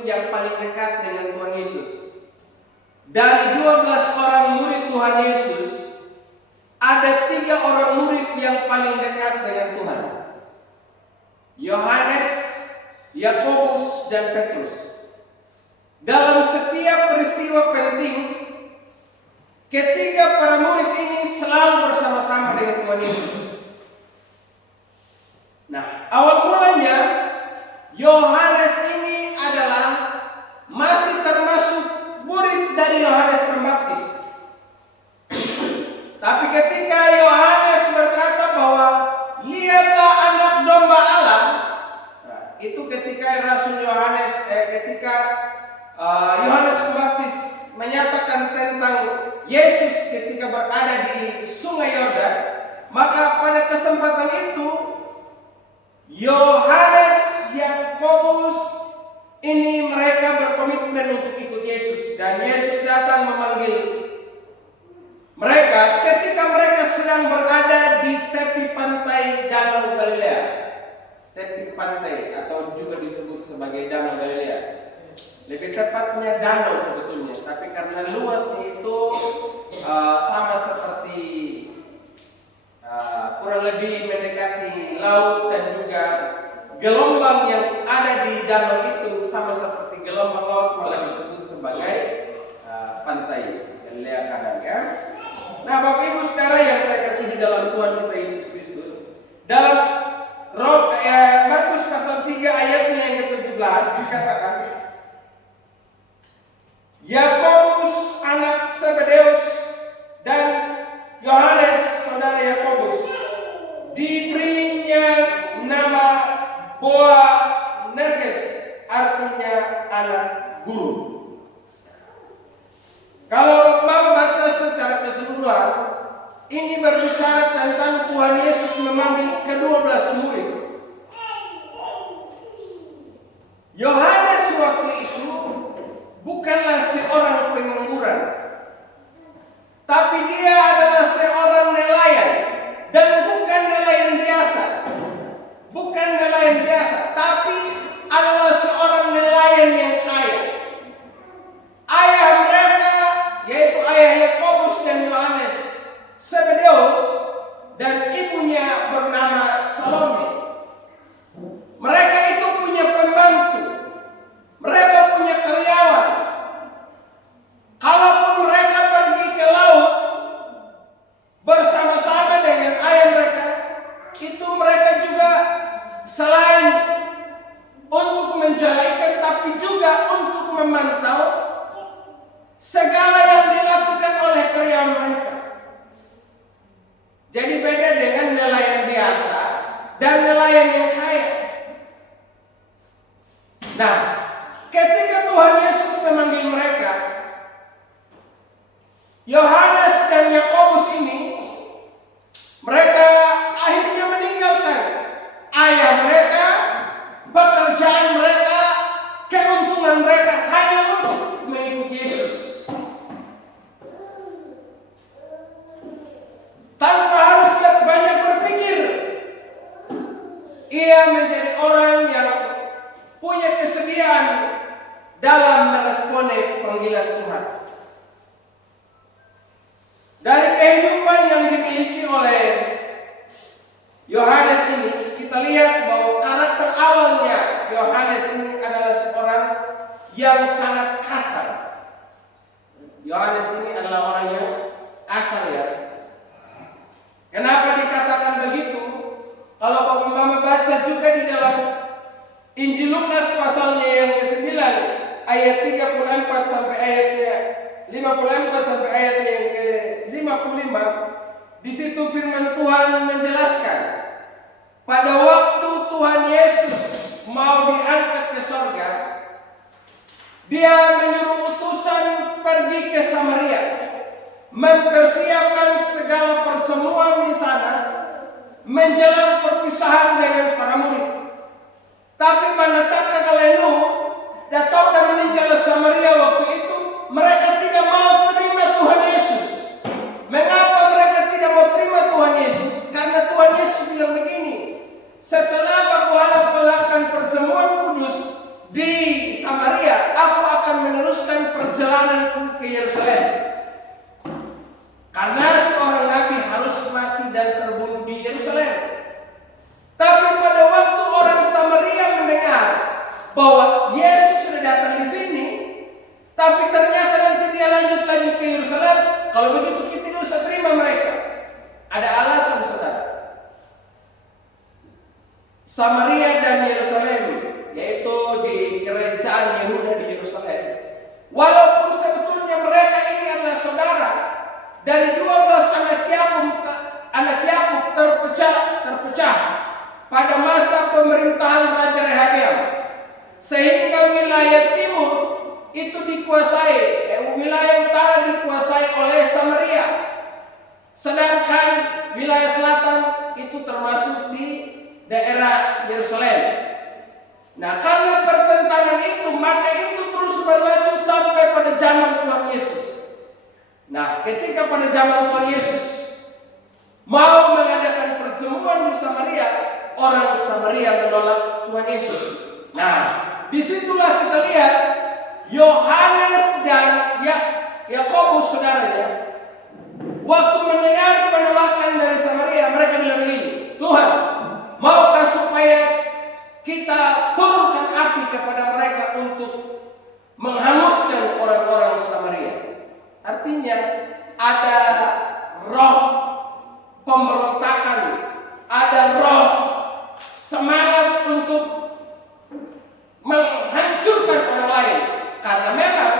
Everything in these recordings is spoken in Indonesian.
murid yang paling dekat dengan Tuhan Yesus. Dari 12 orang murid Tuhan Yesus, ada 3 orang murid yang paling dekat dengan Tuhan. Yohanes, Yakobus, dan Petrus. Dalam setiap peristiwa penting, ketiga para murid ini selalu bersama-sama dengan Tuhan Yesus. Nah, awal mulanya Yohanes ini adalah masih termasuk murid dari Yohanes Pembaptis. Tapi ketika Yohanes berkata bahwa lihatlah anak domba Allah, nah, itu ketika Rasul Yohanes, Yohanes Pembaptis menyatakan tentang Yesus ketika berada di Sungai Yordan, maka pada kesempatan itu Yohanes, Yakobus ini mereka berkomitmen untuk ikut Yesus, dan Yesus datang memanggil mereka ketika mereka sedang berada di tepi pantai Danau Galilea. Tepi pantai atau juga disebut sebagai Danau Galilea. Lebih tepatnya danau sebetulnya, tapi karena luasnya itu sama seperti kurang lebih mendekati laut, dan juga gelombang yang ada di danau itu sama seperti gelombang laut, maka disebut sebagai pantai Galilea kadang ya. Nah, Bapak Ibu saudara yang saya kasihi dalam Tuhan kita Yesus Kristus, dalam Markus pasal 3 ayatnya yang ke-17 dikatakan, Yakobus anak Zebedeus dan Yohanes saudara Yakobus diberinya nama Boanerges, artinya anak guru. Kalau membaca secara keseluruhan, ini berbicara tentang Tuhan Yesus memanggil ke-12 murid. Yohanes waktu itu bukanlah seorang pengangguran, tapi dia adalah seorang nelayan, dan bukan nelayan biasa. Bukan nelayan biasa, tapi adalah seorang nelayan yang kaya. Ayah mereka, yaitu ayah Yakobus dan Yohanes, Zebedeus, dan ibunya bernama Salome. Mereka itu punya pembantu, mereka punya karyawan. Kalaupun mereka pergi ke laut bersama-sama dengan ayah mereka, itu mereka juga selain untuk menjalankan, tapi juga untuk memantau segala yang dilakukan oleh karyawan mereka. Jadi beda dengan nelayan biasa dan nelayan yang kaya. Nah, ketika Tuhan Yesus memanggil mereka, Yohanes dan Yakobus ini, mereka akhirnya meninggalkan ayah mereka, pekerjaan mereka, keuntungan mereka hanya untuk mengikut Yesus. Tanpa harus banyak berpikir, ia menjadi orang yang punya kesediaan dalam meresponi panggilan Tuhan. Dari kehidupan yang dimiliki oleh Yohanes ini, kita lihat bahwa karakter awalnya Yohanes ini adalah seorang yang sangat kasar. Yohanes ini adalah orang yang kasar ya. Kenapa dikatakan begitu? Kalau Bapak membaca juga di dalam Injil Lukas pasalnya yang ke-9 ayat 34 sampai ayatnya 54 sampai ayatnya yang ke-55, di situ firman Tuhan menjelaskan pada waktu Tuhan Yesus mau diangkat ke sorga, dia menyuruh utusan pergi ke Samaria, mempersiapkan segala pertemuan di sana menjelang perpisahan dengan para murid. Tapi menetapkan kalenu datang dan meninjau Samaria waktu itu, mereka tidak mau terima Tuhan Yesus. Mengapa mereka tidak mau terima Tuhan Yesus? Karena Tuhan Yesus bilang begini, setelah Bapak melakukan pertemuan kudus di Samaria, aku akan meneruskan perjalananku ke Yerusalem. Karena seorang nabi harus mati dan terbunuh di Yerusalem. Tapi pada waktu orang Samaria mendengar bahwa Yesus sudah datang di sini, tapi ternyata nanti dia lanjut lagi ke Yerusalem, kalau begitu kita tidak usah terima mereka. Ada alasan, saudara. Samaria dan Yerusalem, yaitu di kerajaan Yehuda di Yerusalem, walaupun sebetulnya mereka ini adalah saudara, dari 12 anak Yakub terpecah pada masa pemerintahan Raja Rehabeam, sehingga wilayah timur itu dikuasai, wilayah utara dikuasai oleh Samaria, sedangkan wilayah selatan itu termasuk di daerah Yerusalem. Nah, karena pertentangan itu, maka itu terus berlanjut sampai pada zaman Tuhan Yesus. Nah, ketika pada zaman Tuhan Yesus mau mengadakan perjamuan di Samaria, orang Samaria menolak Tuhan Yesus. Nah, disitulah kita lihat Yohanes dan Yakobus, saudaranya, waktu mendengar penolakan dari Samaria, mereka bilang begini, Tuhan, maukah supaya kita turunkan api kepada mereka untuk menghanguskan orang-orang Samaria? Artinya ada roh pemberontakan, ada roh semangat untuk menghancurkan orang lain. Karena memang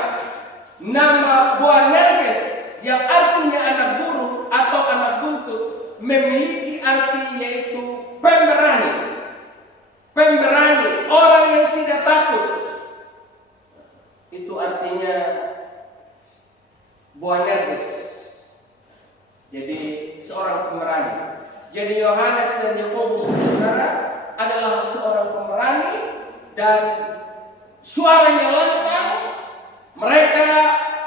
nama Boanerges yang artinya anak burung atau anak buntut memiliki arti yaitu pemberani. Pemberani, orang yang tidak takut. Itu artinya Boanerges. Jadi seorang pemberani. Jadi Yohanes dan Yakobus, saudara, adalah seorang pemberani dan suaranya lantang. Mereka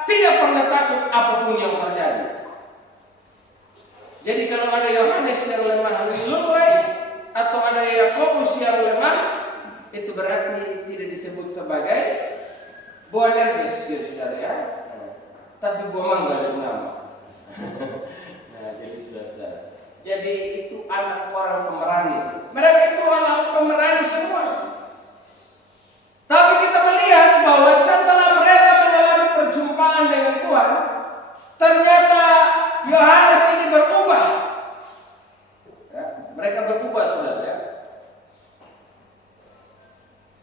tidak pernah takut apapun yang terjadi. Jadi kalau ada Yohanes yang lemah lunglai atau ada Yakobus yang lemah, itu berarti tidak disebut sebagai Boanerges, saudara ya. Tapi Boamang gak ada nama. Nah, jadi saudara. Jadi itu anak orang pemberani. Mereka itu anak pemberani semua. Tapi kita melihat bahwa setelah mereka mengalami perjumpaan dengan Tuhan, ternyata Yohanes ini berubah. Ya, mereka berubah, saudara.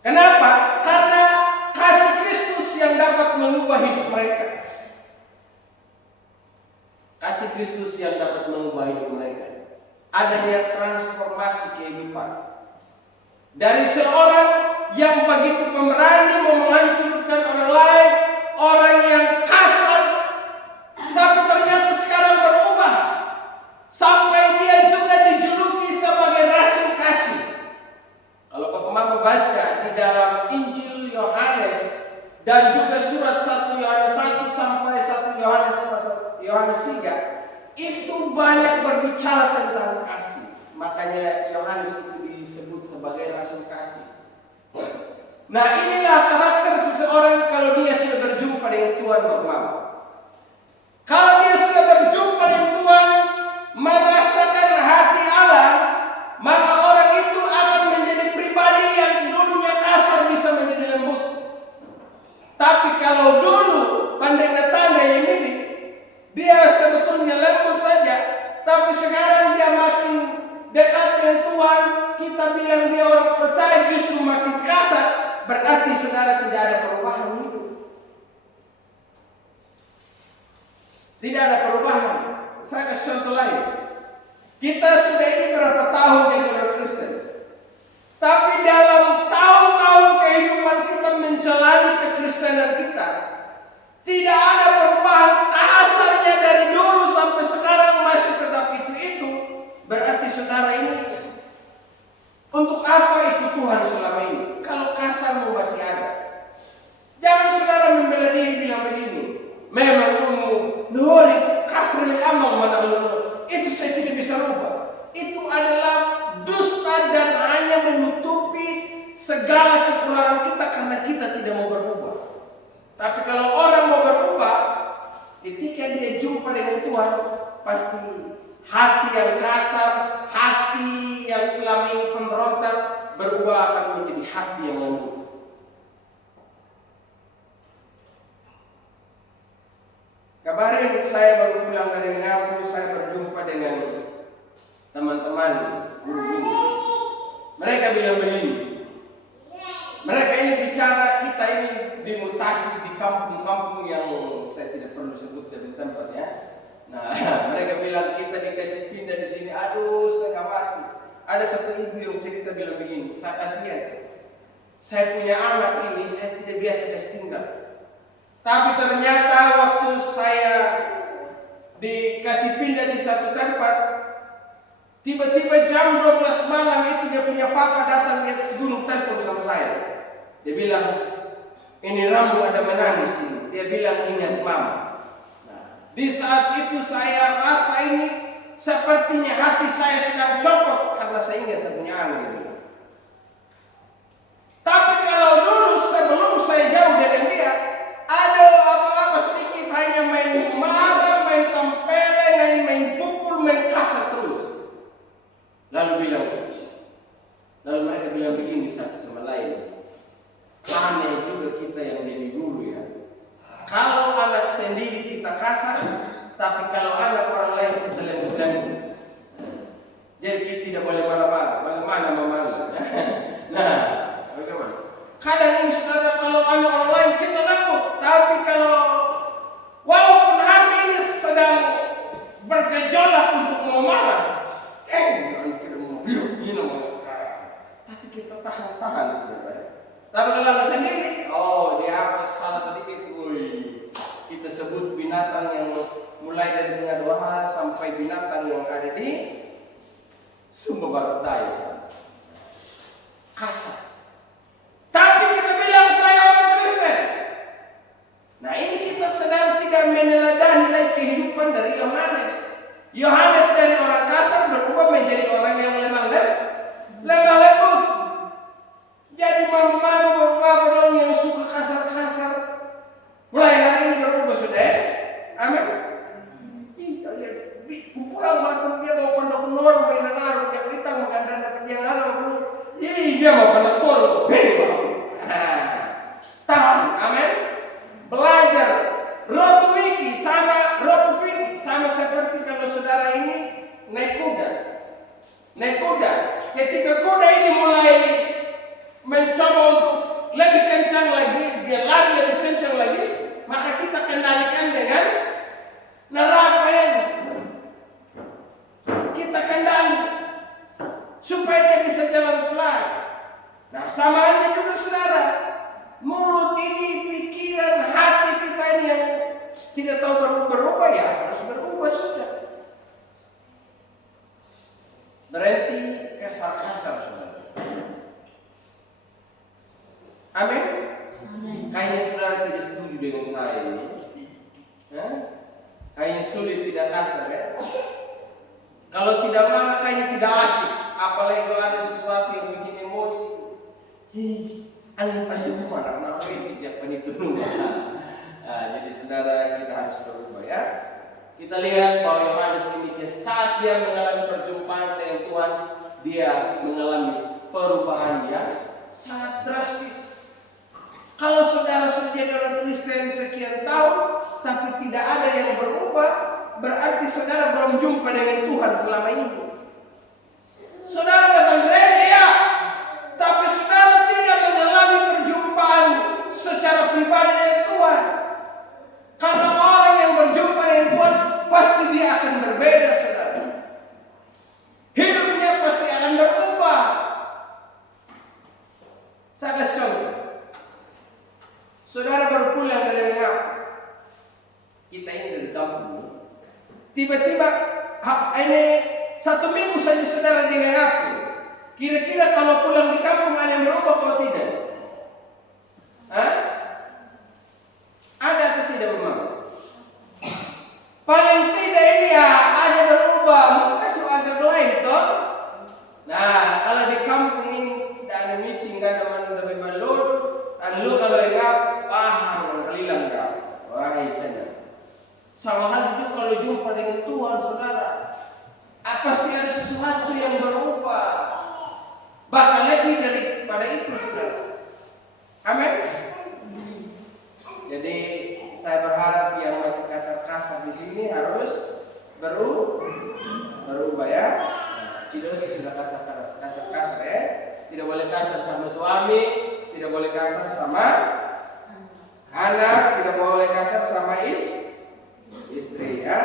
Kenapa? Karena kasih Kristus yang dapat mengubah hidup mereka. Kasih Kristus yang dapat mengubah hidup mereka. Adanya transformasi kehidupan. Dari seorang yang begitu pemberani mau menghancurkan orang lain, orang yang kasar, tapi ternyata sekarang berubah. Sampai dia juga dijuluki sebagai rasul kasih. Kalau Bapak membaca di dalam Injil Yohanes dan juga surat 1 Yohanes 1 sampai 1 Yohanes 3, itu banyak berbicara tentang kasih. Makanya Yohanes itu disebut sebagai rasul kasih. Nah, inilah karakter seseorang kalau dia sudah berjumpa dengan Tuhan, Bapak. Kalau dia sudah berjumpa dengan Tuhan, merasakan hati Allah, maka orang itu akan menjadi pribadi yang dulunya kasar bisa menjadi lembut. Tapi kalau dulu pandangnya tanda yang ini, dia sebetulnya lembut saja, tapi sekarang dia makin dekat dengan Tuhan, kita bilang dia orang percaya, justru makin kasar, berarti saudara tidak ada perubahan hidup. Tidak ada perubahan. Saya kasih contoh lain. Kita sudah ini berapa tahun jadi orang Kristen, tapi dalam tahun-tahun kehidupan kita menjalani kekristenan kita, tidak ada perubahan. Kasarnya dari dulu sampai sekarang masih tetap itu. Berarti saudara ini, untuk apa ikut Tuhan selama ini? Kalau kasarmu masih ada. Jangan saudara membela diri bilang begini, memang nuhuri kasar yang amal mana itu saya tidak bisa rubah. Itu adalah dusta dan hanya menutupi segala kekurangan kita karena kita tidak mau hati yang lembut. Kemarin saya baru pulang dari ngampus, saya berjumpa dengan teman-teman guru-guru. Mereka bilang begini, mereka ini bicara kita ini dimutasi di kampung-kampung yang saya tidak perlu sebut dari tempat ya. Nah, mereka bilang kita dikasih pindah di sini, aduh setengah mati. Ada satu ibu yang cerita bilang begini, saya kasihan, saya punya anak ini, saya tidak biasa kasih tinggal. Tapi ternyata waktu saya dikasih pindah di satu tempat, tiba-tiba jam 12 malam itu dia punya papa datang di atas gunung telepon sama saya. Dia bilang, ini Rambo ada menangis ini. Dia bilang ingat mama. Nah, di saat itu saya rasa ini sepertinya hati saya sedang copot karena saya ingat saya punya anak ini. Tapi kalau dulu sebelum saya jauh dari dia, ada apa-apa sedikit hanya main marah, main tempeleng, main pukul, main kasar terus. Lalu mereka bilang begini satu sama lain. Aneh juga kita yang jadi guru ya. Kalau anak sendiri kita kasar, tapi kalau anak orang lain kita lembut-lembut. Jadi kita tidak boleh marah-marah. Bagaimana memalu? Nah, bagaimana? Kadang ini saudara, kalau anak orang lain kita lembut, tapi kalau walaupun hati ini sedang bergejolak untuk mau marah, tapi kita tahan-tahan saudara. Tapi kalau anak sendiri, dia apa salah sedikit, kita sebut binatang yang mulai dari bunga doha sampai binatang yang ada di sumber baru daya. Kasar. Tapi kita bilang saya orang Kristen. Nah ini kita sedang tidak meneladani lagi kehidupan dari Yohanes. Yohanes dari orang kasar berubah menjadi orang yang lemah lembut. Jadi mama dong yang suka kasar-kasar. Mulai hari ini berubah sudah. Amin. Kalian pulang malah dia mau pondok nur, mainan naruh, dia kita mengandang dapat dia naruh. Dia mau pondok nur. Tahan, amin. Belajar. Rotuwiki sama seperti kalau saudara ini naik kuda. Ketika kuda ini mulai mencoba untuk lebih kencang lagi, dia lari lebih kencang lagi, maka kita kendalikan dengan nerapain. Kita kendali supaya dia bisa jalan pelan. Nah, sama aja juga saudara. Mulut ini, pikiran, hati kita ini yang tidak tahu berubah ya harus berubah sudah. Berhenti kasar-kasar saudara. Amin. Kayaknya saudara tidak setuju dengan saya ini. Kayaknya sulit tidak kasar ya. Kalau tidak marah kayaknya tidak asik. Apalagi kalau ada sesuatu yang bikin emosi. Aneh-aneh marah ini tidak penipu. Jadi saudara kita harus berubah ya. Kita lihat bahwa Yohanes ini saat dia mengalami perjumpaan dengan Tuhan, dia mengalami perubahan yang sangat drastis. Kalau saudara sudah jadi orang Kristen sekian tahun, tapi tidak ada yang berubah, berarti saudara belum jumpa dengan Tuhan selama ini. Saudara datang gereja, tapi saudara tidak mengalami perjumpaan secara pribadi dengan Tuhan. Karena orang yang berjumpa dengan Tuhan pasti dia akan berbeda, saudara. Hidupnya pasti akan berubah. Saya kasih contoh. Saudara baru pulang dari ngapu. Kita ini dari kampung. Tiba-tiba ini 1 minggu saja saudara di ngapu. Kira-kira kalau pulang di kampung ada yang berubah atau tidak? Ada atau tidak memang? Paling tidak ini ya ada berubah. Mungkin kasih agak lain toh. Nah kalau di kampung ini tidak ada meeting, tidak ada mana lebih balon. Dan lu kalau ingat paham kalilang dah. Wahai saudara. Sama hal itu kalau jumpa dengan Tuhan saudara, pasti ada sesuatu yang berubah. Bahkan lebih daripada itu saudara. anak-anak tidak boleh kasar sama istri ya.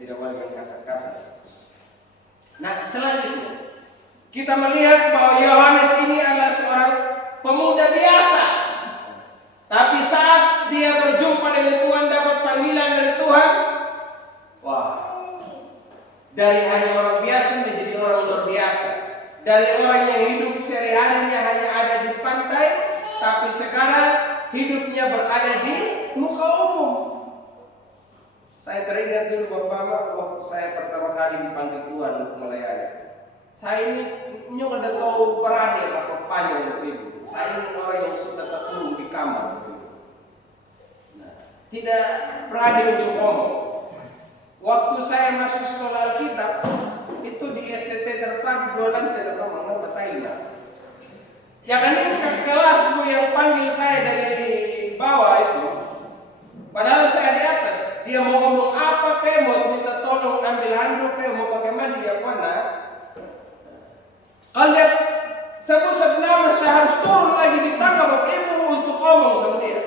Tidak boleh main kasar-kasar. Nah, selanjutnya kita melihat bahwa Yohanes ini adalah seorang pemuda biasa. Tapi saat dia berjumpa dengan Tuhan, dapat panggilan dari Tuhan, wah, dari hanya orang biasa menjadi orang luar biasa. Dari orang yang hidup sehari-harinya hanya ada di pantai, tapi sekarang hidupnya berada di muka umum. Saya teringat dulu Bapak, waktu saya pertama kali dipanggil Tuhan untuk melayani. Saya ini nyoba ada tahu berani apa panjang itu. Saya ini orang yang sudah terkurung di kamar. Nah, tidak berani untuk ngomong. Waktu saya masuk sekolah Alkitab, itu di STT terpagi 2 lantai apa mana Thailand. Ya kan ini kakak kelasku yang panggil saya dari bawah itu. Padahal saya di atas. Dia mau ngomong apa kayak mau minta tolong ambil handuk kayak mau pakai mandi apa mana. Kalau dia sebut nama saya harus turun lagi di tangga bapak ibu untuk ngomong sama dia.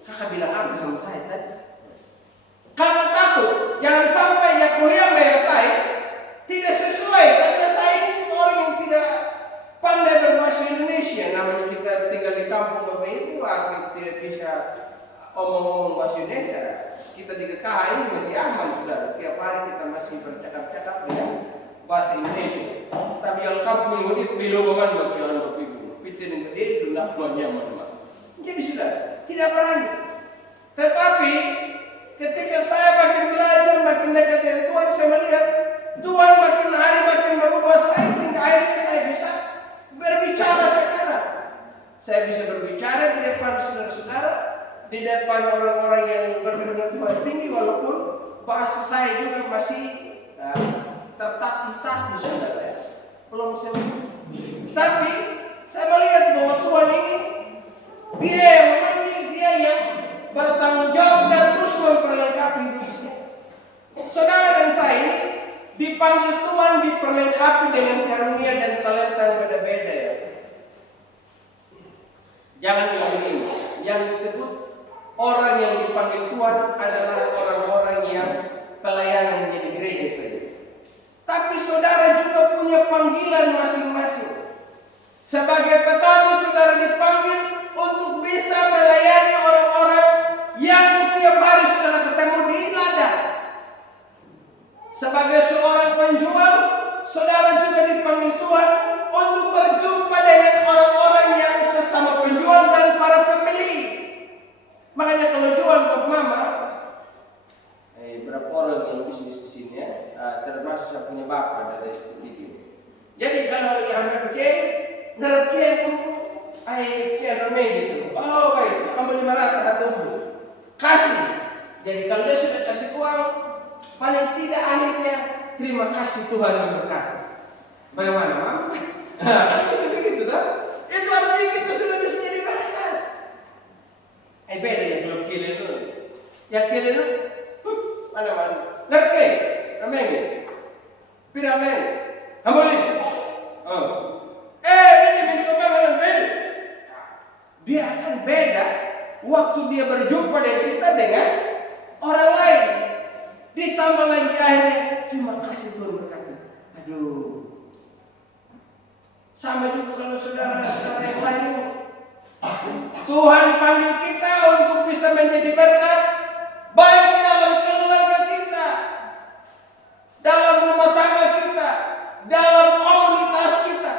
Kakak bilang apa sama saya tadi? Karena takut jangan sampai ya kuhiang beratai tidak sesuai karena saya ini orang yang tidak pandai berbahasa Indonesia. Namanya kita tinggal di kampung bapak ibu, aku tidak bisa omong-omong bahasa Indonesia. Kita di KKH ini masih aman sudah. Tiap hari kita masih bercakap-cakap dengan bahasa Indonesia. Tapi kalau kamu itu belum bagi orang bapak ibu, pitin itu tidak nyaman. Jadi sudah tidak berani. Tetapi ketika saya makin belajar, makin dekat dengan Tuhan, saya melihat Tuhan makin hari makin berubah saya sehingga akhirnya saya bisa berbicara sekarang. Saya bisa berbicara di depan saudara-saudara, di depan orang-orang yang berpendapat Tuhan tinggi, walaupun bahasa saya juga masih tertatih-tatih saudara ya. Belum sembuh. Tapi saya melihat bahwa Tuhan ini dia yang memanggil, dia yang bertanggung jawab dan terus memperlengkapi hidupnya. Saudara dan saya ini dipanggil Tuhan, diperlengkapi dengan karunia dan talenta yang beda-beda ya. Jangan bilang ini. Yang disebut orang yang dipanggil Tuhan adalah orang-orang yang pelayanan di gereja saja. Tapi saudara juga punya panggilan masing-masing. Sebagai petani saudara dipanggil untuk bisa melayani orang-orang yang tiap hari saudara ketemu di ladang. Sebagai seorang penjual, saudara juga dipanggil Tuhan untuk berjumpa dengan orang-orang yang sesama penjual dan para pembeli. Makanya kalau jual buat mama, berapa orang yang bisnis di sini ya, termasuk saya punya bapak dari video. Jadi kalau yang berkeh, ngerkeh pun, ramai gitu. Oh baik, kamu 500 atau kasih. Jadi kalau dia sudah kasih uang, paling tidak akhirnya terima kasih Tuhan memberkati. Bagaimana mama? Bisa begitu tak? Itu artinya kita sudah bisa jadi berkat. Beda ya belum kira dulu. Ya kira dulu. Mana? Ngerti? Ramai ni. Piramai. Hamboli. Ini orang beda. Dia akan beda waktu dia berjumpa dengan kita dengan orang lain. Ditambah lagi akhirnya terima kasih Tuhan berkati. Aduh. Sama juga kalau saudara-saudara yang lain. Tuhan panggil kita untuk bisa menjadi berkat, baik dalam keluarga kita, dalam rumah tangga kita, dalam komunitas kita.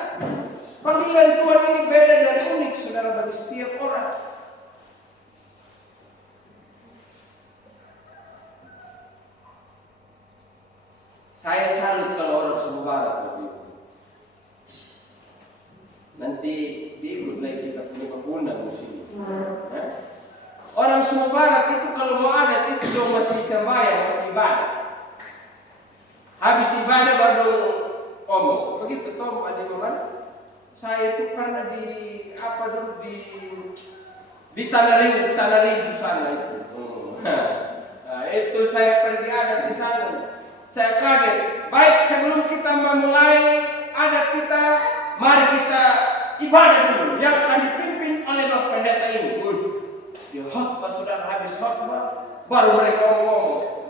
Panggilan Tuhan ini beda dan unik saudara bagi setiap orang. Saya salut kalau orang Sumba Barat begitu. Nanti diikut lagi kita punya kebunan di sini. Orang Sumba Barat itu kalau mau adat itu dong masih sembahyang, masih ibadah. Habis ibadah baru ngomong. Begitu toh ada teman. Saya itu pernah di Tanah Ribu sana itu. Itu saya pergi adat di sana. Saya kaget. Baik sebelum kita memulai adat kita, mari kita ibadah dulu. Yang akan dipimpin oleh Bapak Pendeta ini. Dia baru mereka ngomong.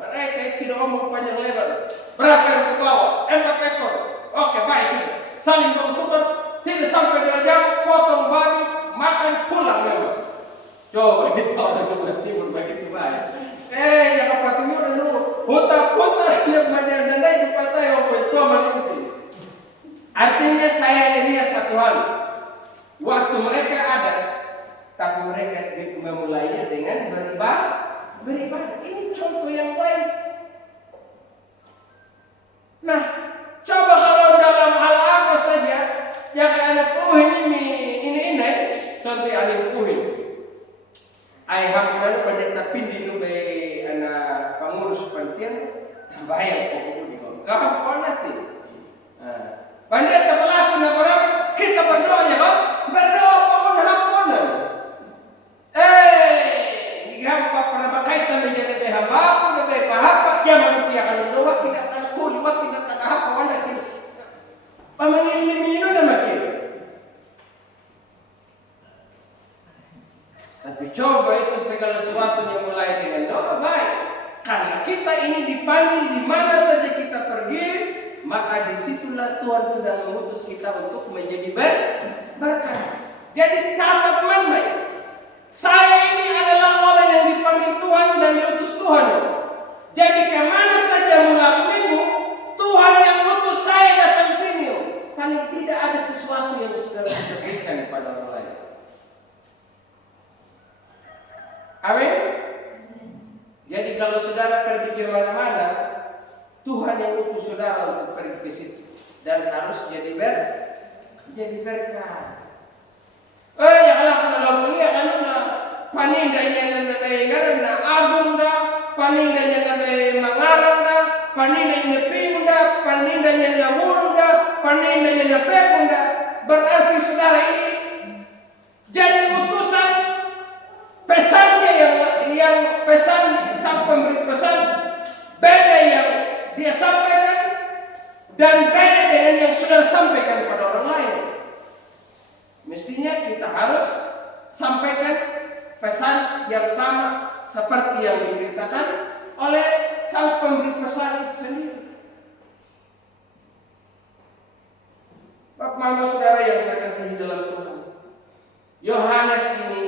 Mereka tidak ngomong panjang lebar. Berapa yang ke bawah? 4 ekor. Oke, baik sih. Saling tukar, tidak sampai 2 jam, potong babi, makan, pulang memang. Coba kita orang sebelah timur begitu baik. Yang apa timur dulu? Huta-huta yang banyak dan itu patai itu manusia. Artinya saya lihat satu hal. Waktu mereka ada, tapi mereka memulainya dengan beribadah. Ini contoh yang baik. Nah, coba kalau dalam hal apa saja yang anak puhin ini contoh anak puhin. Ayah hamdan pendeta pindi nu be anak pengurus pantian bayar pokok di kau. Kau nanti. Pendeta pelaku nak berapa? Kita berdoa ya, Pak. Berdoa pohon hampunan. Dihampa para bakaitan menjadi behaba, udah behapa, yang manusia akan berdoa tidak tak kuli, tidak tak apa, mana tidak. Pemangin nama kita. Tapi coba itu segala sesuatu yang mulai dengan doa baik. Karena kita ini dipanggil di mana saja kita pergi, maka disitulah Tuhan sedang mengutus kita untuk menjadi berkat. Jadi catat baik. Saya ini adalah orang yang dipanggil Tuhan dan diutus Tuhan. Jadi kemana saja mulai minggu, Tuhan yang utus saya datang sini. Paling tidak ada sesuatu yang sudah bisa berikan kepada orang lain. Amin. Jadi kalau saudara pergi ke mana-mana, Tuhan yang utus saudara untuk pergi ke situ dan harus jadi berkat. Ya Allah kalau kuliah kan panindanya na ngaran na agung da, panindanya na mangarang da, panindanya na pinda, panindanya na hulu da, panindanya na pekun da. Berarti saudara ini jadi utusan pesannya yang pesan sang pemberi pesan beda yang dia sampaikan dan beda dengan yang sudah sampaikan kepada orang lain. Mestinya kita harus sampaikan pesan yang sama seperti yang diberitakan oleh sang pemberi pesan itu sendiri. Bapak Mama Saudara yang saya kasihi dalam Tuhan, Yohanes ini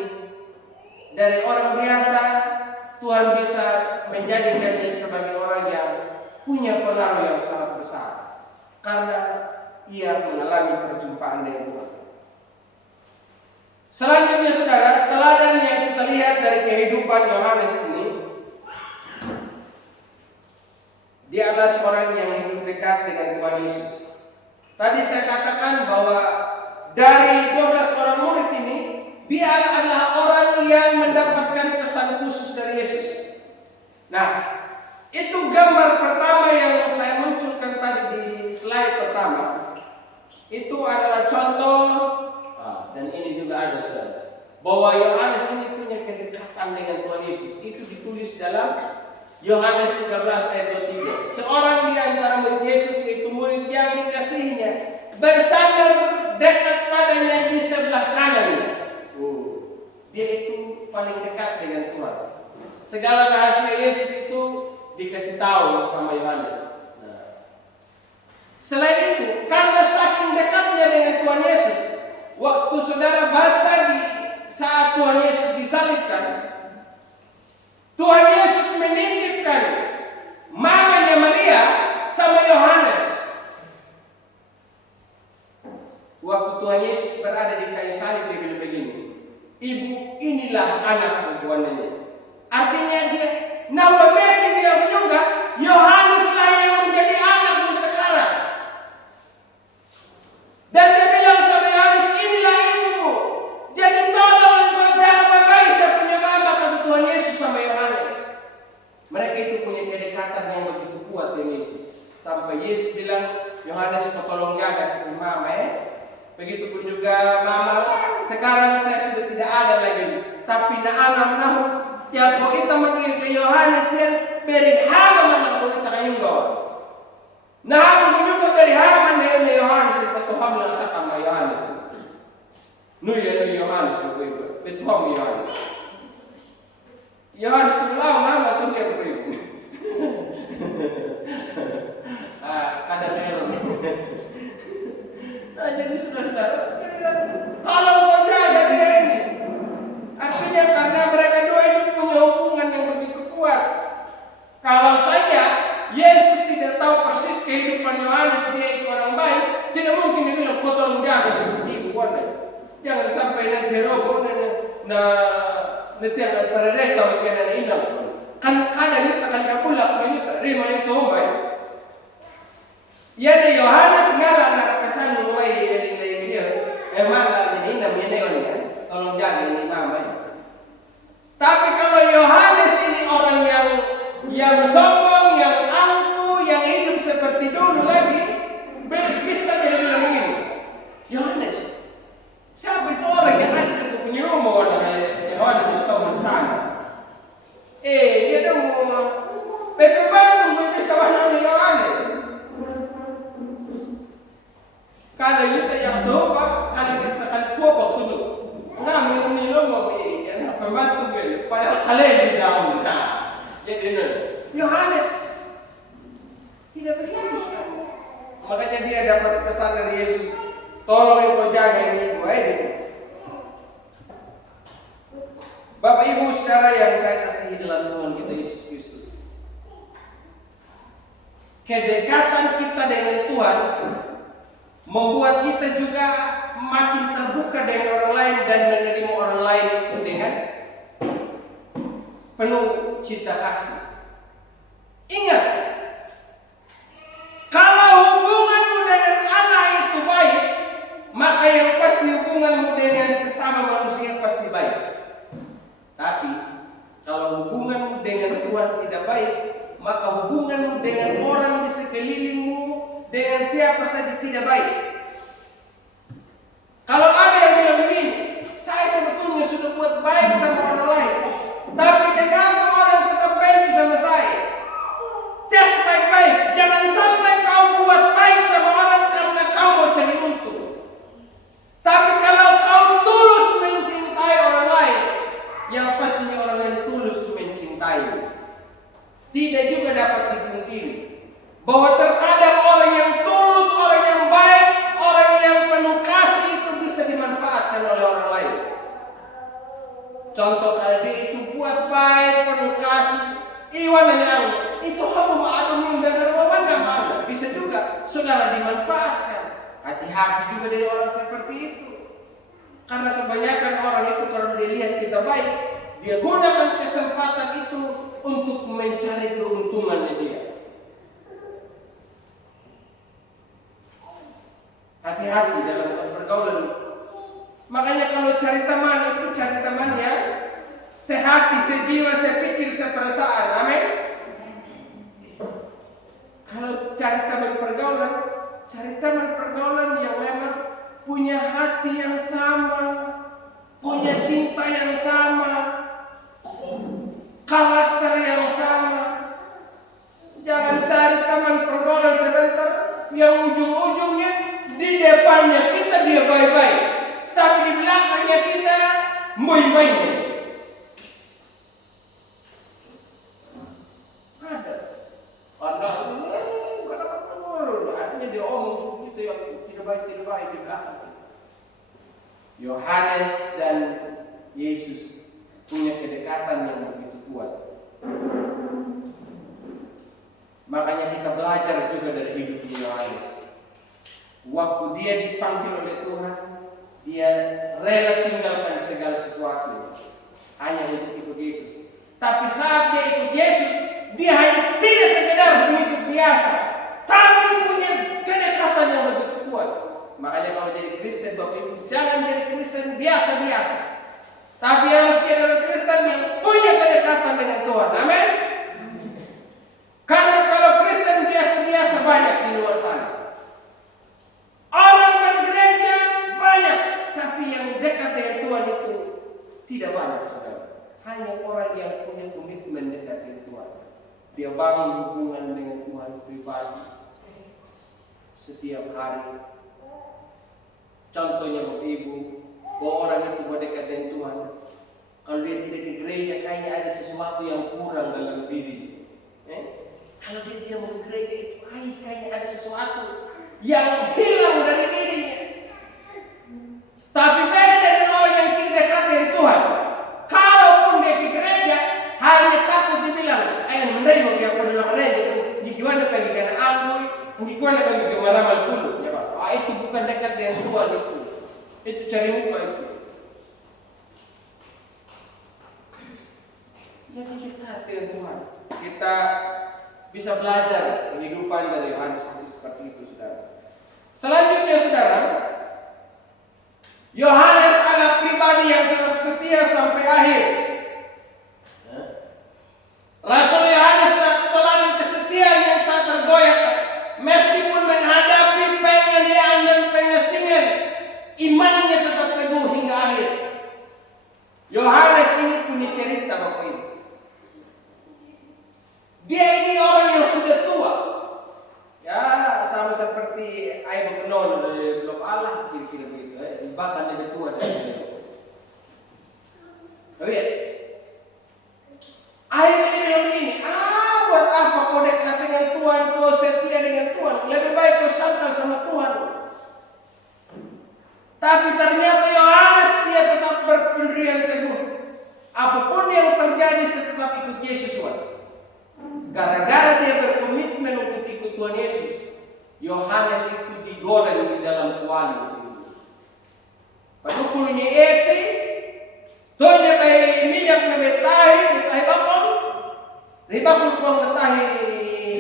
dari orang biasa Tuhan bisa menjadikannya sebagai orang yang punya pengaruh yang sangat besar karena ia mengalami perjumpaan dengan Tuhan. Selanjutnya saudara, teladan yang kita lihat dari kehidupan Yohanes ini, dia adalah seorang yang hidup dekat dengan Tuhan Yesus. Tadi saya katakan bahwa dari 12 orang murid ini, dia adalah orang yang mendapatkan pesan khusus dari Yesus. Nah, itu gambar pertama yang saya munculkan tadi di slide pertama. Itu adalah contoh. Dan ini juga ada saudara, bahwa Yohanes ini punya kedekatan dengan Tuhan Yesus. Itu ditulis dalam Yohanes 13 ayat 23. Seorang di antara murid Yesus, yaitu murid yang dikasihinya, bersandar dekat padanya di sebelah kanannya. Dia itu paling dekat dengan Tuhan. Segala rahasia Yesus itu dikasih tahu sama Yohanes. Selain itu, karena saking dekatnya dengan Tuhan Yesus, waktu saudara baca di saat Tuhan Yesus disalibkan, Tuhan Yesus menitipkan mamanya Maria sama Yohanes. Waktu Tuhan Yesus berada di kayu salib, dia bilang begini, "Ibu, inilah anak perempuannya." Artinya dia nambah bete dia juga, Yohaneslah yang menjadi anakmu sekarang. Dan dia bilang sama Yohanes, "Inilah ibumu." Jadi tolong engkau jangan bagai saya punya mama, kata Tuhan Yesus sama Yohanes. Mereka itu punya kedekatan yang begitu kuat dengan Yesus. Sampai Yesus bilang, "Yohanes, kau tolong jaga si mama ya." Begitupun juga mama, sekarang saya sudah tidak ada lagi, tapi anak nahu ya kau kita manggil ke Yohanes yang beri hama mana kau kita kayung kau. Nah, juga beri hama dengan Yohanes itu Tuhan mengatakan sama Yohanes. Nu Yohanes begitu, betul Yohanes. Yohanes pulau nama netiang parereta wakena na inam. Kan kada nyuta kan kapula menyuta rima itu ombai. Ya de Yohanes ngala na pesan mulai yang dia. Emang kalau ini inam ya ne kan. Tolong jaga ini mama. Tapi kalau Yohanes ini orang yang sombong, yang angkuh, yang hidup seperti dulu lagi, bisa jadi bilang begini. Yohanes, siapa itu orang yang ada di punya rumah orang Yohanes yang tahu mentang? Dia dah mau pembantu mungkin sawana Yohanes. Kalau kita yang tahu pak, kalau kita kan tua waktu dulu, nggak minum mau pembantu beli, padahal kalian di dalam jadi Yohanes tidak begitu. Makanya dia dapat pesan dari Yesus, tolong engkau jaga ini ibu. Bapak Ibu saudara yang saya kasihi dalam Tuhan kita Yesus Kristus, kedekatan kita dengan Tuhan membuat kita juga makin terbuka dengan orang lain dan menerima orang lain dengan penuh cinta kasih. Ingat, kalau hubunganmu dengan Allah itu baik, maka yang pasti hubunganmu dengan sesama manusia pasti baik. Tapi kalau hubunganmu dengan Tuhan tidak baik, maka hubunganmu dengan orang di sekelilingmu, dengan siapa saja tidak baik. Kalau ada yang bilang begini, saya sebetulnya sudah buat baik sama orang lain, tapi kenapa orang tetap baik sama saya? Cek baik-baik, jangan sampai kau buat baik sama orang karena kau mau cari untung. Tapi kalau kau tulus mencintai orang lain, yang pastinya orang yang tulus mencintai, tidak juga dapat dipungkiri bahwa terkadang orang yang tulus, orang yang baik, orang yang penuh kasih itu bisa dimanfaatkan oleh orang lain. Contoh kalau dia itu buat baik, penuh kasih, Iwan nanya, itu kamu mau ada mendengar wawancara mana? Bisa juga saudara dimanfaatkan. Hati-hati juga dari orang seperti itu. Karena kebanyakan orang itu kalau dia lihat kita baik, dia gunakan kesempatan itu untuk mencari keuntungannya dia. Hati-hati dalam pergaulan. Makanya kalau cari teman itu cari teman yang sehati, sejiwa, sepikir, seperasaan. Amin. Kalau cari teman pergaulan yang memang punya hati yang sama, punya cinta yang sama, karakter yang sama. Jangan cari teman pergaulan sebentar yang ujung-ujungnya di depannya kita dia baik-baik, tapi di belakangnya kita baik-baik. Artinya dia omong suku itu yang tidak baik di belakang. Yohanes dan Yesus punya kedekatan yang begitu kuat. Makanya kita belajar juga dari hidupnya Yohanes. Waktu dia dipanggil oleh Tuhan, dia rela tinggalkan segala sesuatu hanya untuk ikut Yesus. Tapi saat dia ikut Yesus, dia hanya tidak sekedar mengikut biasa, tapi punya kedekatan yang begitu kuat. Makanya kalau jadi Kristen, Bapak Ibu, jangan jadi Kristen biasa-biasa, tapi harus jadi Kristen yang punya kedekatan dengan Tuhan. Amin. Karena kalau Kristen biasa-biasa banyak di luar sana. Orang bergereja banyak, tapi yang dekat dengan Tuhan itu tidak banyak, saudara. Hanya orang yang punya komitmen dekat dengan Tuhan. Dia bangun hubungan dengan Tuhan pribadi setiap hari. Contohnya Bapak Ibu, bahwa orang itu berdekat dengan Tuhan, kalau dia tidak ke gereja, kayaknya ada sesuatu yang kurang dalam diri. Kalau dia tidak mau ke gereja itu, kayaknya ada sesuatu yang hilang dari dirinya. Tapi beda dengan orang yang tidak dekat dengan Tuhan. Kalaupun dia ke gereja, hanya takut dibilang, mendai mau dia pada gereja, gimana bagi karena angkui, gimana bagi kemaraman dulu, ya Pak. Itu bukan dekat dengan Tuhan itu cari muka itu. Jadi dekat dengan Tuhan. Kita bisa belajar kehidupan dari Yohanes seperti itu, saudara. Selanjutnya, saudara, Yohanes adalah pribadi yang tetap setia sampai akhir. Rasul Yohanes teladan kesetiaan yang tak tergoyahkan. Meskipun menghadapi penganiayaan dan pengasingan, imannya tetap teguh hingga akhir. Yohanes ini punya cerita Bapak Ibu. Dia ini orang yang sudah tua. Ya, sama seperti ayah bekenon dari belum Allah, kira-kira begitu. Bahkan lebih tua dari dia. Tahu ya? Ayah ini bilang begini, buat apa kau dekat dengan Tuhan, kau setia dengan Tuhan? Lebih baik kau sandal sama Tuhan. Tapi ternyata Yohanes dia tetap berpendirian teguh. Apapun yang terjadi, saya tetap ikut Yesus, Tuhan. Gara-gara dia berkomitmen untuk ikut Tuhan Yesus, Yohanes itu digoreng di dalam kuali. Padahal epi, tonya bay minyak na betahi bakal, ribakul pang betahi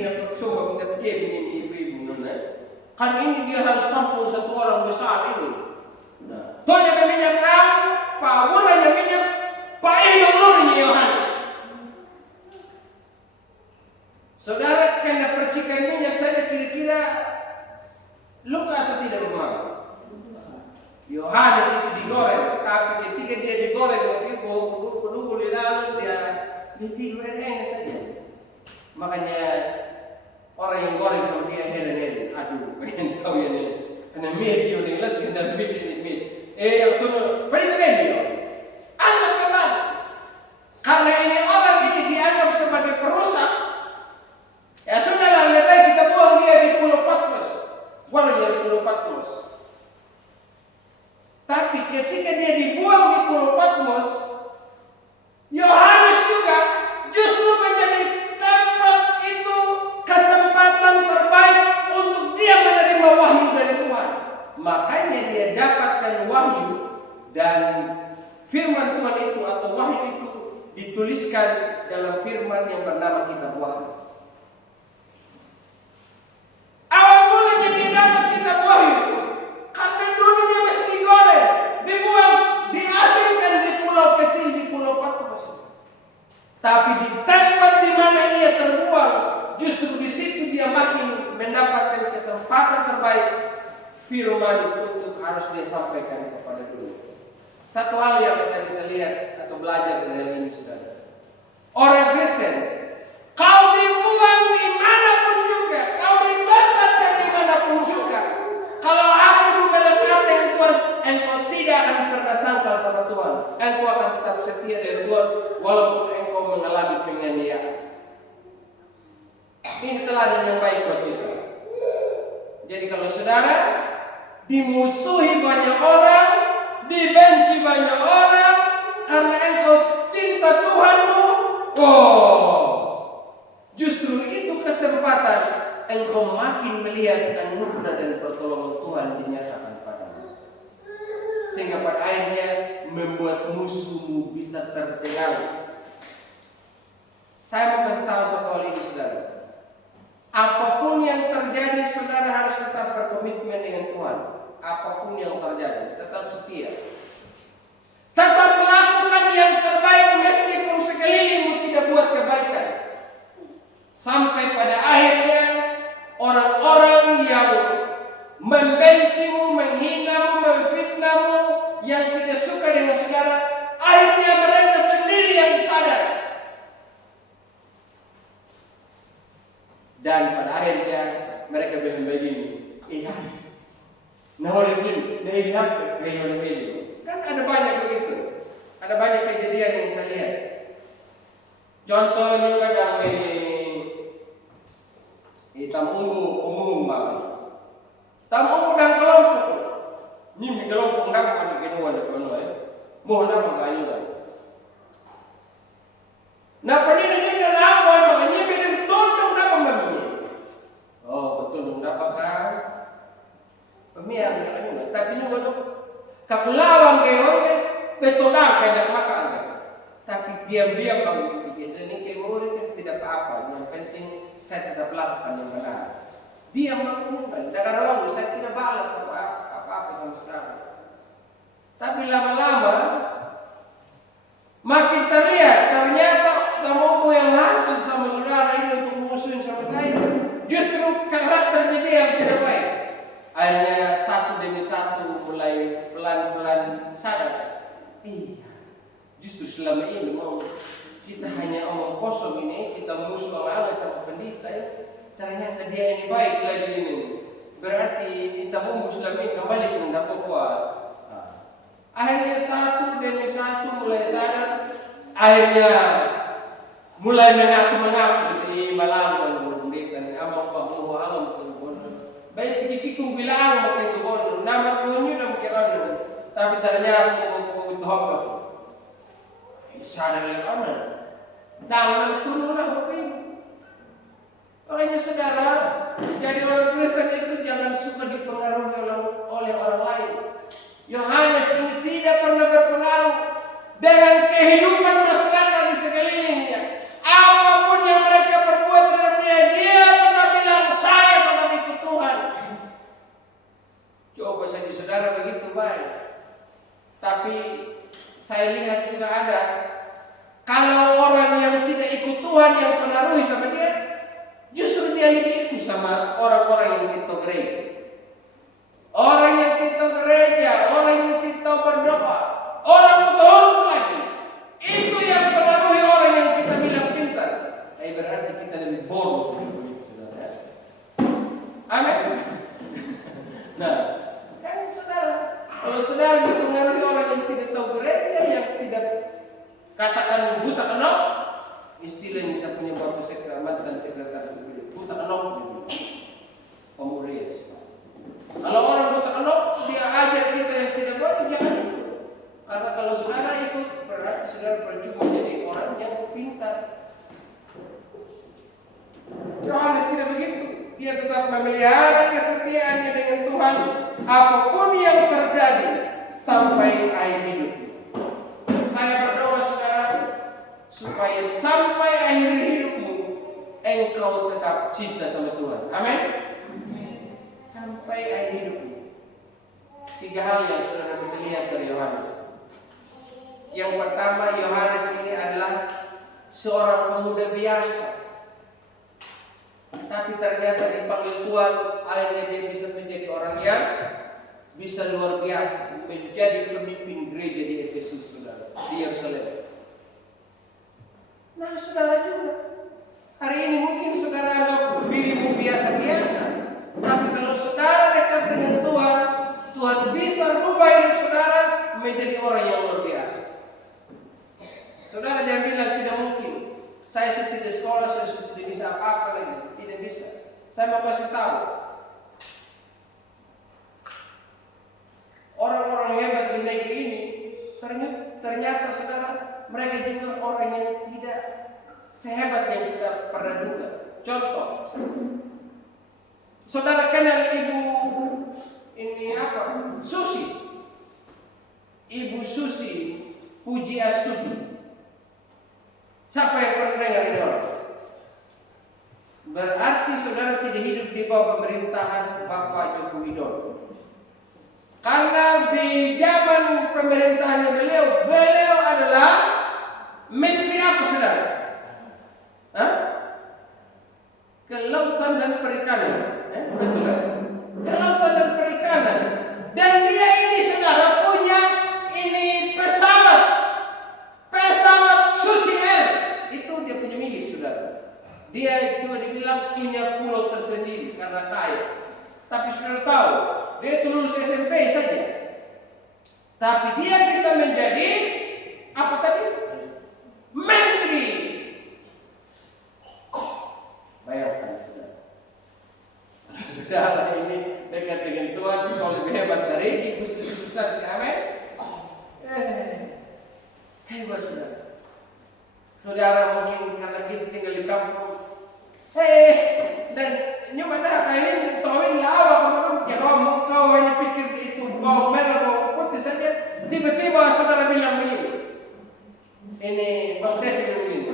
na pagsuwag na betahi ni ibu-ibu nun. Kan ini dia harus tampung satu orang besar ini. Tonya bay minyak na, pawulanya minyak, painom lurinya Yohanes. Saudara, karena percikan minyak saja kira-kira luka atau tidak luka? Yohanes itu digoreng, tapi ketika dia digoreng, mungkin bau di dalam dia ditidur enak saja. Makanya orang yang goreng sama dia helen-helen, aduh, pengen tahu ya nih, karena media udah ngeliat kena bisnis ini. Yang tuh, pada itu media, anggap kembali, karena ini orang ini dianggap sebagai perusak. Ya sudahlah, lebih baik kita buang dia di Pulau Patmos. Buang dia di Pulau Patmos. Tapi ketika dia dibuang di Pulau Patmos, Yohanes juga justru menjadi tempat itu kesempatan terbaik untuk dia menerima wahyu dari Tuhan. Makanya dia dapatkan wahyu dan firman Tuhan itu atau wahyu itu dituliskan dalam firman yang bernama kitab Wahyu. Awal mulanya dia dapat kitab Wahyu karena dulunya mesti digoreng, dibuang, diasingkan di pulau kecil di Pulau Patmos. Tapi di tempat di mana ia terbuang, justru di situ dia makin mendapatkan kesempatan terbaik firman untuk harus dia sampaikan kepada dunia. Satu hal yang saya bisa lihat atau belajar dari ini, saudara. Orang Kristen, kau dibuang dimanapun juga, kau dibebaskan dimanapun juga. Kalau hatimu melekat dengan Tuhan, engkau tidak akan pernah sangkal sama Tuhan. Engkau akan tetap setia dengan Tuhan, walaupun engkau mengalami penganiayaan. Ini teladan yang baik buat kita. Jadi kalau saudara dimusuhi banyak orang, dibenci banyak orang, karena engkau cinta Tuhanmu, justru itu kesempatan engkau makin melihat anugerah dan pertolongan Tuhan dinyatakan padamu. Sehingga pada akhirnya membuat musuhmu bisa tercengang. Saya mau kasih tahu satu hal ini, saudara. Apapun yang terjadi, saudara harus tetap berkomitmen dengan Tuhan. Apapun yang terjadi, tetap setia. Tetap melakukan yang terbaik meskipun sekelilingmu tidak buat kebaikan. Sampai pada akhirnya orang-orang yang membencimu, menghinamu, memfitnahmu, yang tidak suka dengan saudara, akhirnya mereka sendiri yang sadar. Dan pada akhirnya mereka bilang begini, kan ada banyak begitu. Ada banyak kejadian yang saya lihat. Contoh juga yang di Tamungu bang. Tamungu dan kelompok. Ini kelompok dapat di kenuan di kono ya. Mohon apa kayu kan. Nah penini kita lawan makanya bidang tondong dapat mami. Oh betul dapat kan. Pemiang ya, tapi ini bodoh. Kakulawang kayak orang betodang kayak makan. Tapi diam-diam bang. Begitu ini kemudian tidak apa-apa, yang penting saya tetap lakukan yang benar. Dia mengumumkan, kadang-kadang saya tidak balas apa-apa sama saudara. Tapi lama-lama makin terlihat, ternyata tamu yang hasil sama saudara ini untuk musuhin sama saya, justru karakternya dia yang tidak baik. Akhirnya satu demi satu mulai pelan-pelan sadar. Iya, justru selama ini kita hanya omong kosong ini, kita musuh Allah sama pendeta, ternyata dia ini baik lagi ini. Berarti kita selama ini kembali ke Papua. Akhirnya satu demi satu mulai sadar, akhirnya mulai mengaku seperti malam pendeta ni amang pagmuho alam tungkol. Baik kikikung bilang makin tungkol, nama kunyo na makiran. Tapi ternyata kung hamba ko. Sadar lang ano. Dalam kuno na hopin. Makanya saudara, jadi orang Kristen itu jangan suka dipengaruhi oleh orang lain. Yohanes ini tidak pernah berpengaruh dengan kehidupan masyarakat di sekelilingnya. Apapun yang mereka perbuat terhadap dia tetap bilang saya tetap ikut Tuhan. Coba saja saudara begitu baik. Tapi saya lihat juga ada, kalau orang yang tidak ikut Tuhan yang pengaruhi sama dia, justru dia lebih ikut sama orang-orang yang kita gereja. Orang yang kita gereja, orang yang kita berdoa, orang betul lagi. Itu yang pengaruhi orang yang kita bilang pintar. Berarti kita lebih boros. Amin. Nah, kan saudara, kalau saudara dipengaruhi orang yang tidak tahu gereja, yang tidak katakan buta kenok, istilahnya saya punya bapak mantan sekretaris buta kenok, pemulihan. Kalau orang buta kenok, dia ajar kita yang tidak baik, jangan ikut. Karena kalau saudara ikut, berarti saudara percuma jadi orang yang pintar. Yohanes tidak begitu. Dia tetap memelihara kesetiaannya dengan Tuhan, apapun yang terjadi sampai akhir hidupnya. Saya berdoa saudara, supaya sampai akhir hidupmu engkau tetap cinta sama Tuhan. Amin. Sampai akhir hidupmu. 3 hal yang saudara bisa lihat dari Yohanes. Yang pertama, Yohanes ini adalah seorang pemuda biasa, tapi ternyata dipanggil Tuhan, akhirnya dia bisa menjadi orang yang bisa luar biasa, menjadi pemimpin gereja di Efesus, saudara, di Yerusalem. Nah, saudara juga, hari ini mungkin saudara anggap dirimu biasa-biasa, tapi kalau saudara dekat dengan Tuhan, Tuhan bisa rubah hidup saudara menjadi orang yang luar biasa. Saudara jangan bilang tidak mungkin. Saya sudah di sekolah, saya sudah tidak bisa apa-apa lagi. Tidak bisa. Saya mau kasih tahu. Orang-orang hebat di negeri ini, ternyata saudara, mereka juga orang yang tidak sehebat yang kita pernah duga. Contoh, saudara kenal ibu ini apa? Susi. Ibu Susi Pujiastuti. Siapa yang pernah dengar ini orang? Berarti saudara tidak hidup di bawah pemerintahan Bapak Joko Widodo. Karena di zaman pemerintahan beliau adalah menteri apa saudara? Kelautan dan Perikanan. Betul kan? Kelautan dan Perikanan. Dan dia ini saudara punya ini pesawat Susi Air. Itu dia punya milik saudara. Dia cuma dibilang punya pulau tersendiri karena kaya. Tapi saudara tahu, dia itu lulus SMP saja. Tapi dia bisa menjadi apa tadi? Menteri. Bayangkan saudara. Saudara ini dekat dengan Tuhan, kau lebih hebat dari ibu susah. Amin. Hebat saudara. Saudara mungkin karena kita tinggal di kampung. Dan nyoba dah kawin lawa kamu kau hanya pikir itu bawang merah bawang putih saja. Tiba-tiba saudara bilang begini. Ini Bang Desi begini.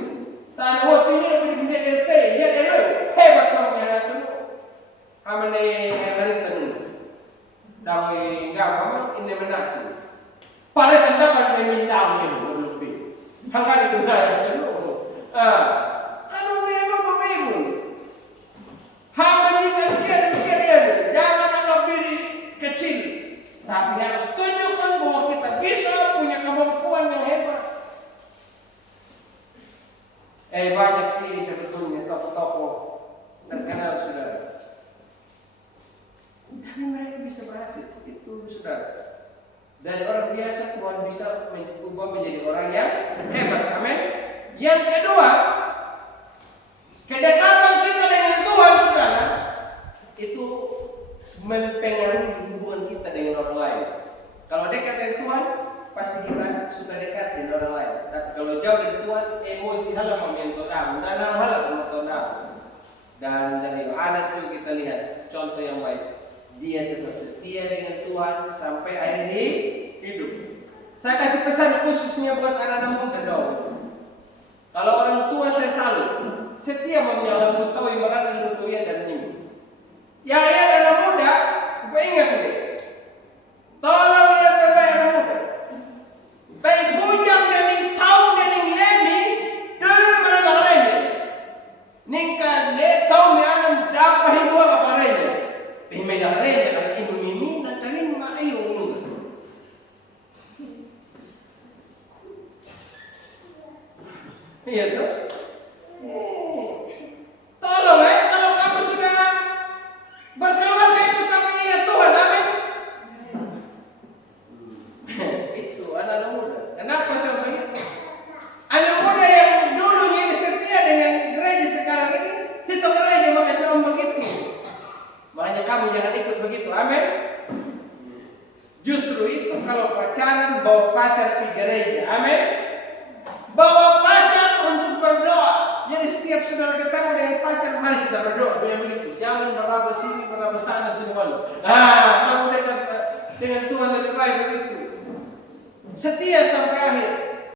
Banyak sih sebetulnya tokoh-tokoh terkenal saudara. Tapi mereka bisa berhasil itu saudara. Dari orang biasa Tuhan bisa mengubah menjadi orang yang hebat. Amin. Yang kedua, kedekatan kita dengan Tuhan saudara itu mempengaruhi hubungan kita dengan orang lain. Kalau dekat dengan Tuhan, pasti kita suka dekat dengan orang lain. Tapi kalau jauh dari Tuhan, emosi halah mementodam dan halah mementodam. Dan dari Yohanes itu kita lihat contoh yang baik. Dia tetap setia dengan Tuhan sampai akhir hidup. Saya kasih pesan khususnya buat anak-anak muda dong. Kalau orang tua saya salut, setia menyalakan tahu ibarat dulu ya dan ini. Ya anak muda, gue ingat deh. Tolong ya baik anak muda. Baik bujang dan tahu dan lemi dan mana lainnya. Nikah le tahu me anak dapat hidup apa lainnya. Pemeda lainnya kalau ibu mimi nak kawin mak ayo nunggu. Iya tuh. Tolong kalau kamu sudah berkeluarga itu kamu ingat Tuhan, amin. Itu anak muda. Kenapa saya begitu? Anak muda yang dulunya ini setia dengan gereja sekarang ini tetap gereja makanya saya begitu. Makanya kamu jangan ikut begitu, amin. Justru itu kalau pacaran bawa pacar pergi gereja, amin. Bawa pacar untuk berdoa. Jadi setiap saudara ketemu dengan pacar, mari kita berdoa. Bilang begitu. Jangan meraba sini, meraba sana, tidak malu. Kamu dekat dengan Tuhan lebih baik begitu. Setia sampai akhir.